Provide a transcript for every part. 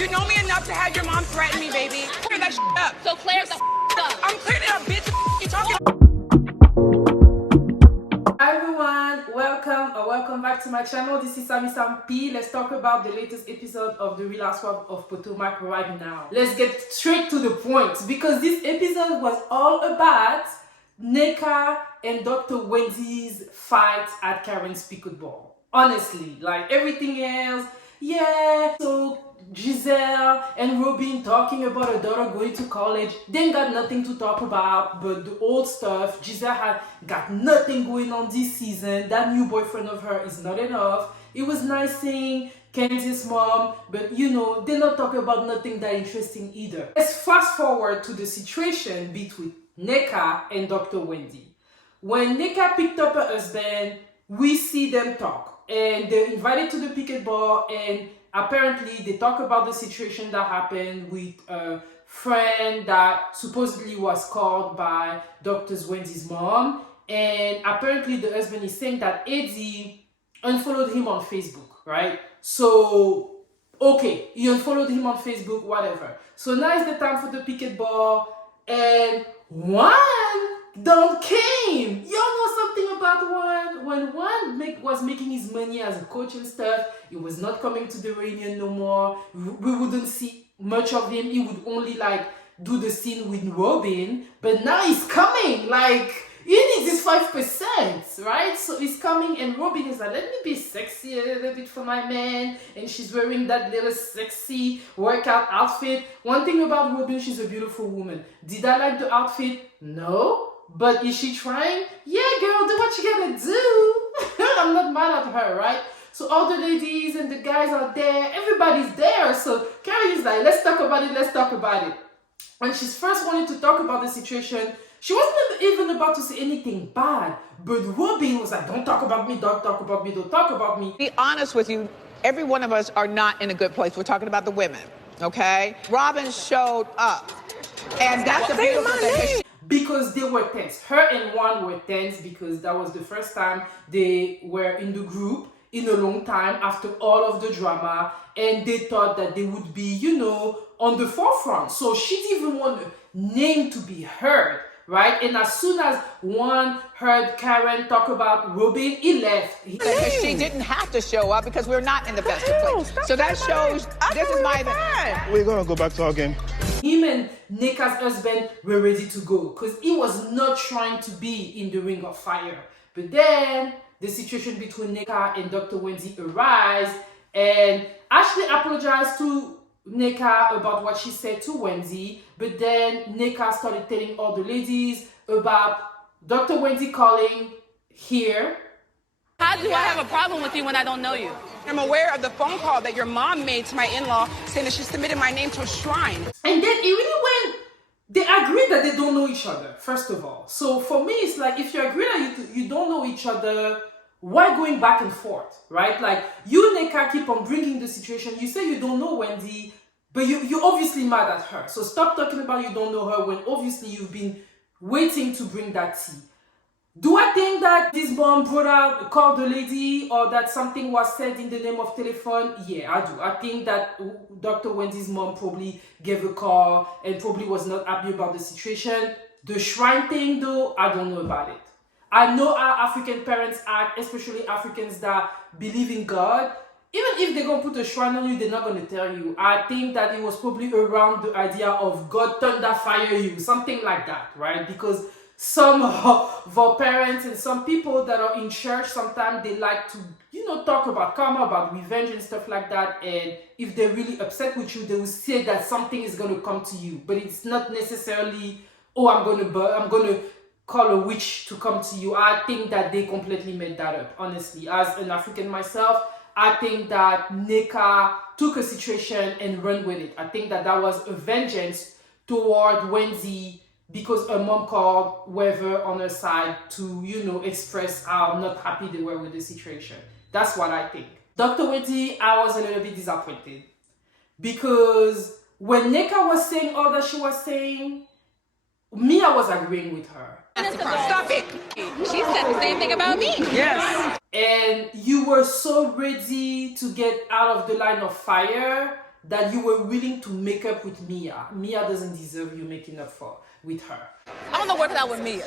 You know me enough to have your mom threaten me, baby. Clear that up. So clear the up. I'm clearing it up, bitch. You talking? Hi everyone, welcome back to my channel. This is Sammy Sam P. Let's talk about the latest episode of the Real Housewives of Potomac right now. Let's get straight to the point because this episode was all about Nneka and Dr. Wendy's fight at Karen's pickleball. Honestly, like everything else, yeah. So Giselle and Robin talking about her daughter going to college. They ain't got nothing to talk about but the old stuff. Giselle had got nothing going on this season. That new boyfriend of her is not enough. It was nice seeing Candice's mom, but you know, they're not talking about nothing that interesting either. Let's fast forward to the situation between Nneka and Dr. Wendy. When Nneka picked up her husband, we see them talk. And they're invited to the pickleball, and apparently they talk about the situation that happened with a friend that supposedly was called by Dr. Wendy's mom. And apparently the husband is saying that Eddie unfollowed him on Facebook, right? So, okay, he unfollowed him on Facebook, whatever. So now is the time for the pickleball, and one don't came. Y'all know something about one? When one was making his money as a coach and stuff, he was not coming to the reunion no more. We wouldn't see much of him. He would only like do the scene with Robin. But now he's coming. Like, he needs his 5%, right? So he's coming, and Robin is like, let me be sexy a little bit for my man. And she's wearing that little sexy workout outfit. One thing about Robin, she's a beautiful woman. Did I like the outfit? No. But is she trying? Yeah, girl, do what you gotta do. I'm not mad at her, right? So all the ladies and the guys are there. Everybody's there. So Carrie is like, let's talk about it. Let's talk about it. When she's first wanted to talk about the situation, she wasn't even about to say anything bad. But Robin was like, don't talk about me. Don't talk about me. Don't talk about me. Be honest with you, every one of us are not in a good place. We're talking about the women, okay? Robin showed up. And that's the beautiful thing. Because they were tense. Her and Juan were tense because that was the first time they were in the group in a long time after all of the drama, and they thought that they would be, you know, on the forefront. So she didn't even want the name to be heard, right? And as soon as Juan heard Karen talk about Robin, he left. She didn't have to show up because we're not in the best of places. So that shows, this is my bad. We're gonna go back to our game. Him and Nneka's husband were ready to go because he was not trying to be in the ring of fire. But then the situation between Nneka and Dr. Wendy arose, and Ashley apologized to Nneka about what she said to Wendy, but then Nneka started telling all the ladies about Dr. Wendy calling here. How do I have a problem with you when I don't know you? I'm aware of the phone call that your mom made to my in-law saying that she submitted my name to a shrine. And then it really went, they agreed that they don't know each other, first of all. So for me, it's like, if you agree that you don't know each other, why going back and forth, right? Like, you, Nneka, keep on bringing the situation. You say you don't know Wendy, but you're obviously mad at her. So stop talking about you don't know her when obviously you've been waiting to bring that tea. Do I think that this mom called the lady, or that something was said in the name of telephone? Yeah, I do. I think that Dr. Wendy's mom probably gave a call and probably was not happy about the situation. The shrine thing, though, I don't know about it. I know how African parents act, especially Africans that believe in God. Even if they're going to put a shrine on you, they're not going to tell you. I think that it was probably around the idea of God thunder fire you, something like that, right? Because some of our parents and some people that are in church, sometimes they like to, you know, talk about karma, about revenge and stuff like that. And if they're really upset with you, they will say that something is going to come to you. But it's not necessarily, oh, I'm going to call a witch to come to you. I think that they completely made that up, honestly. As an African myself, I think that Nneka took a situation and ran with it. I think that was a vengeance toward Wendy, because her mom called whoever on her side to, you know, express how not happy they were with the situation. That's what I think. Dr. Wendy, I was a little bit disappointed. Because when Nneka was saying all that she was saying, me, I was agreeing with her. Stop it. She said the same thing about me. Yes. And you were so ready to get out of the line of fire that you were willing to make up with Mia. Mia doesn't deserve you making up with her. I don't know work out with Mia.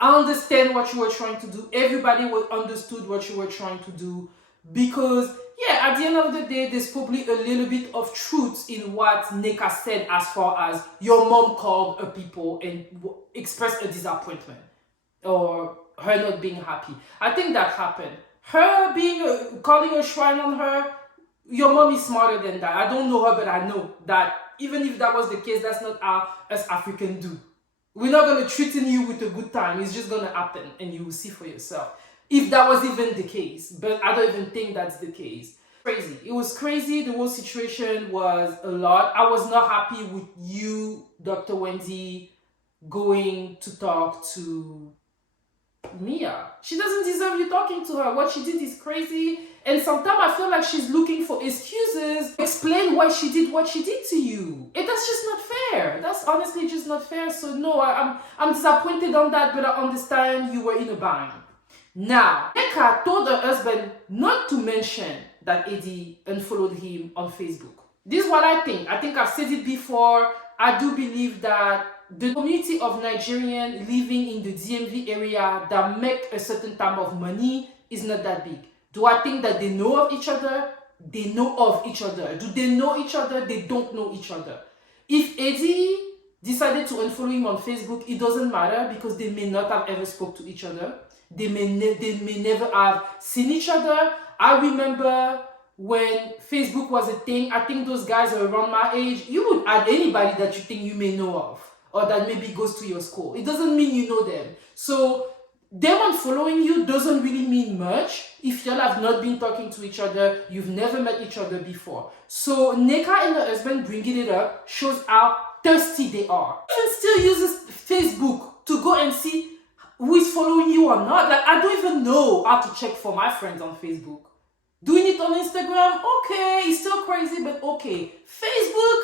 I understand what you were trying to do. Everybody understood what you were trying to do, because yeah, at the end of the day, there's probably a little bit of truth in what Nneka said, as far as your mom called her people and expressed a disappointment or her not being happy. I think that happened. Her being calling a shrine on her, your mom is smarter than that. I don't know her, but I know that even if that was the case, that's not how us Africans do. We're not going to threaten you with a good time. It's just going to happen and you will see for yourself. If that was even the case, but I don't even think that's the case. Crazy. It was crazy. The whole situation was a lot. I was not happy with you, Dr. Wendy, going to talk to Mia. She doesn't deserve you talking to her. What she did is crazy. And sometimes I feel like she's looking for excuses. Explain why she did what she did to you. And that's just not fair. That's honestly just not fair. So no, I'm disappointed on that, but I understand you were in a bind. Now, Nneka told her husband not to mention that Eddie unfollowed him on Facebook. This is what I think. I think I've said it before. I do believe that the community of Nigerians living in the DMV area that make a certain type of money is not that big. Do I think that they know of each other? They know of each other. Do they know each other? They don't know each other. If Eddie decided to unfollow him on Facebook, it doesn't matter, because they may not have ever spoke to each other. They may never have seen each other. I remember when Facebook was a thing, I think those guys are around my age. You would add anybody that you think you may know of, or that maybe goes to your school. It doesn't mean you know them. So them unfollowing you doesn't really mean much if y'all have not been talking to each other, you've never met each other before. So Nneka and her husband bringing it up shows how thirsty they are. Even still uses Facebook to go and see who is following you or not. Like, I don't even know how to check for my friends on Facebook. Doing it on Instagram, okay, it's still crazy, but okay. Facebook,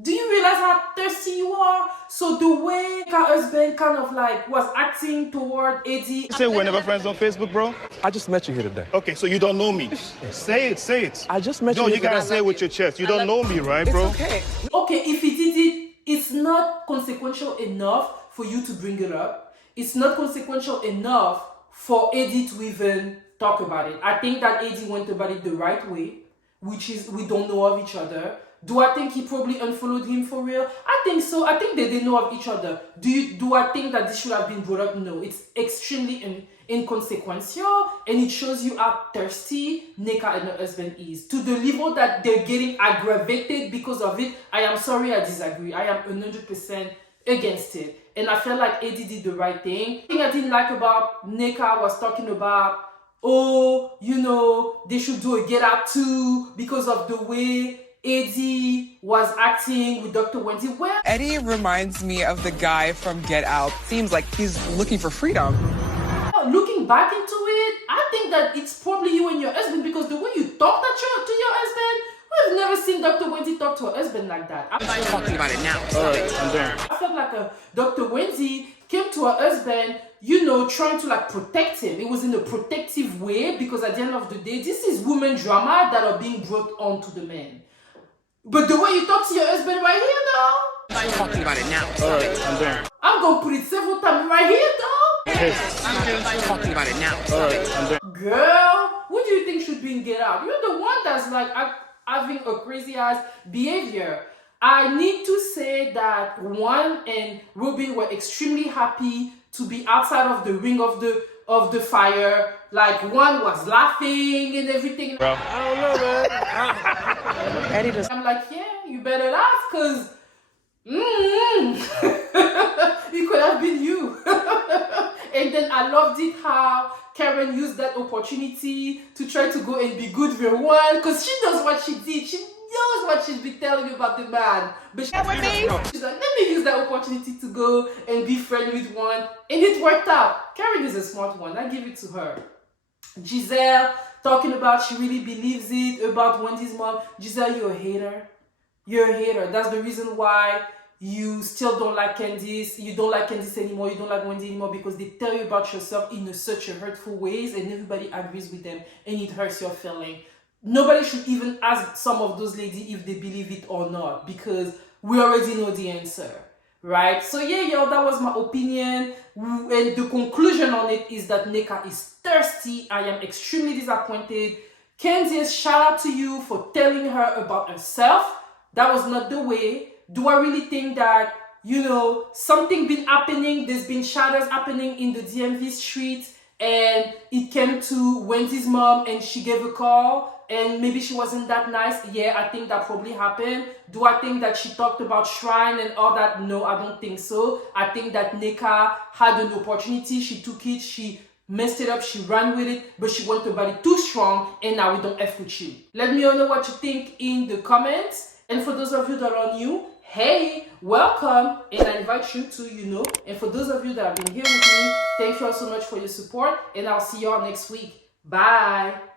do you realize how thirsty you are? So the way her husband kind of like was acting toward Eddie. You say we're never friends on Facebook, bro? I just met you here today. Okay, so you don't know me. Say it, say it. I just met you No, here you gotta today. say it with your chest. You don't know me, right, bro? It's okay. Okay, if he did it, it's not consequential enough for you to bring it up. It's not consequential enough for Eddie to even talk about it. I think that Eddie went about it the right way, which is we don't know of each other. Do I think he probably unfollowed him for real? I think so. I think that they know of each other. Do I think that this should have been brought up? No. It's extremely inconsequential, and it shows you how thirsty Nneka and her husband is. To the level that they're getting aggravated because of it. I am sorry, I disagree. I am 100% against it. And I felt like Eddie did the right thing. The thing I didn't like about Nneka was talking about, oh, you know, they should do a Get Out too because of the way Eddie was acting with Dr. Wendy. Well, Eddie reminds me of the guy from Get Out. Seems like he's looking for freedom. looking back into it, I think that it's probably you and your husband, because the way you talk to your husband, we've never seen Dr. Wendy talk to her husband like that. I'm not talking about it now. All right, I'm there. I felt like Dr. Wendy came to her husband, you know, trying to like protect him. It was in a protective way, because at the end of the day, this is women drama that are being brought on to the men. But the way you talk to your husband right here, though, I'm not talking about it now. All right, I'm there. I'm gonna put it several times right here, though. I'm not talking about it now. All right, I'm there. Girl, who do you think should be in Get Out? You're the one that's like having a crazy ass behavior. I need to say that Juan and Robin were extremely happy to be outside of the ring of the fire. Like, Juan was laughing and everything. Bro, I don't know, man. Eddie just. I'm like, yeah, you better laugh, because it could have been you. And then I loved it how Karen used that opportunity to try to go and be good with Juan, because she knows what she did. She knows what she's been telling you about the man. But she's like, let me use that opportunity to go and be friendly with Juan. And it worked out. Karen is a smart one. I give it to her. Giselle talking about she really believes it about Wendy's mom. Giselle, you're a hater. You're a hater. That's the reason why you still don't like Candice. You don't like Candice anymore. You don't like Wendy anymore, because they tell you about yourself in such a hurtful ways, and everybody agrees with them, and it hurts your feeling. nobody should even ask some of those ladies if they believe it or not, because we already know the answer, right? So yeah, y'all, that was my opinion, and the conclusion on it is that Nneka is thirsty. I am extremely disappointed. Candice, shout out to you for telling her about herself. That was not the way. Do I really think that, you know, something been happening, there's been shadows happening in the DMV street, and it came to Wendy's mom and she gave a call and maybe she wasn't that nice? Yeah, I think that probably happened. Do I think that she talked about Shrine and all that? No, I don't think so. I think that Nneka had an opportunity, she took it, she messed it up, she ran with it, but she went about it too strong, and now we don't F with you. Let me know what you think in the comments. And for those of you that are new, hey, welcome, and I invite you to, you know, and for those of you that have been here with me, thank you all so much for your support, and I'll see y'all next week. Bye.